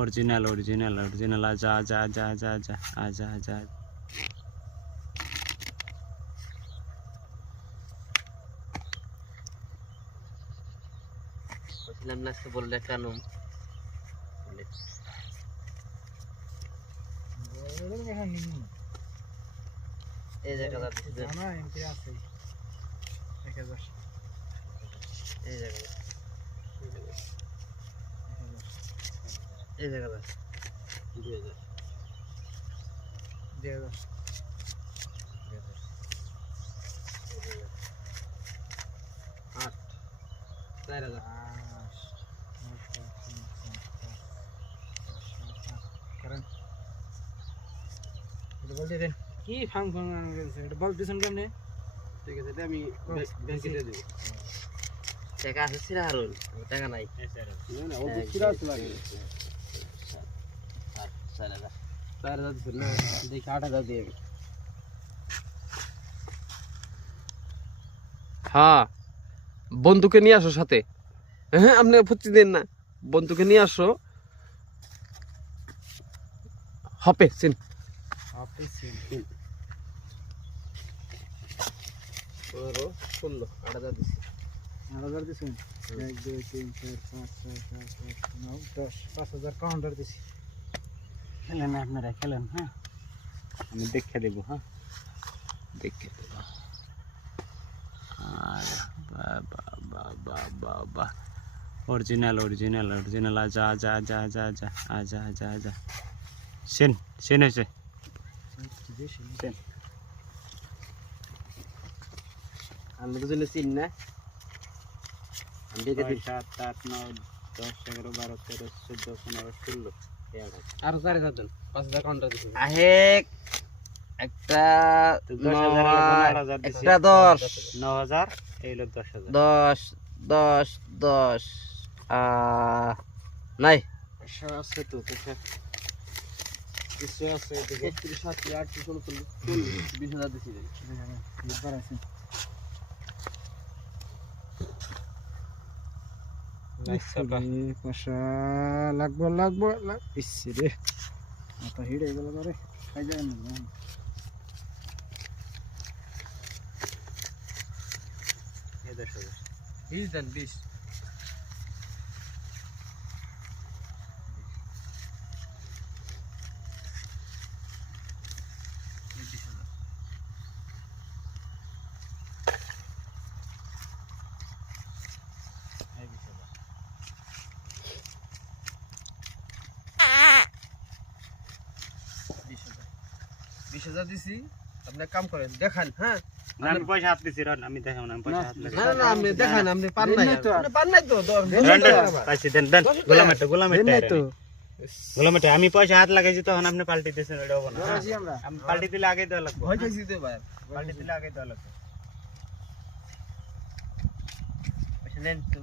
Original original original आजा आजा आजा आजा आजा आजा आजा বলছিলাম না আজকে বললে কেন এই জায়গাটা জানা এমপি আছে 1000 এই জায়গাটা এই জায়গাটা 2000 8 4000 কি ফাং ফাং এটা বল দিছেন কেমনে? ঠিক আছে আমি ব্যাংকে দিয়ে দেব টাকা আছে সিরারুল টাকা নাই না ও সিরা আছে লাগে 4000 দিছেন না দেখি 8000 দিয়ে হ্যাঁ বন্ধুকে নিয়ে আসো সাথে হ্যাঁ আপনি ফুচি দেন না বন্ধুকে নিয়ে আসো হবে সিন আপনি সিন 15 16 8000 দিছি 8000 দিছেন 1 2 3 4 5 6 7 8 9 10 5000 কাউন্টার দিছি খেলেন আপনারা খেলেন হ্যাঁ আমি দেখে দেব হ্যাঁ দেখে দেব আর বাবা বাবা বাবা ओरिजिनल ओरिजिनल ओरिजिनल आजा आजा आजा आजा आजा आजा आजा आजा सेन सेन হইছে সেন আমি তো জেনে চিন না আমি দেখে দিই 7 8 9 10 11 12 13 14 15 16 আর 4000 দেন 5000 কাউন্টার দিছি আহে একটা 10000 একটা 10 9000 এই হলো 10000 10 10 10 নাই আছে তো কিছু আছে দেখো 37 38 39 20000 দিছি একবার আছে পয়সা লাগবো ইসি রে মাথা হিড়ে গেল করে খাই যায় না এই 10000 20 দেন 20 20000 দিছি আপনি কাম করেন দেখান হ্যাঁ আমি পয়সা হাত দিছি রন আমি দেখাম না আমি পয়সা হাত লাগা না না আপনি দেখান আপনি পান নাই আপনি পান নাই তো পাইছি দেন দেন গোলামেটা আমি পয়সা হাত লাগাইছি তখন আপনি পাল্টি দিয়েছেন ওটা হবে না আমি পাল্টি দিলে আগে দেওয়া লাগবে ভয় পাইছি তো ভাই পাল্টি দিলে আগে দেওয়া লাগবে পয়সা নেন তো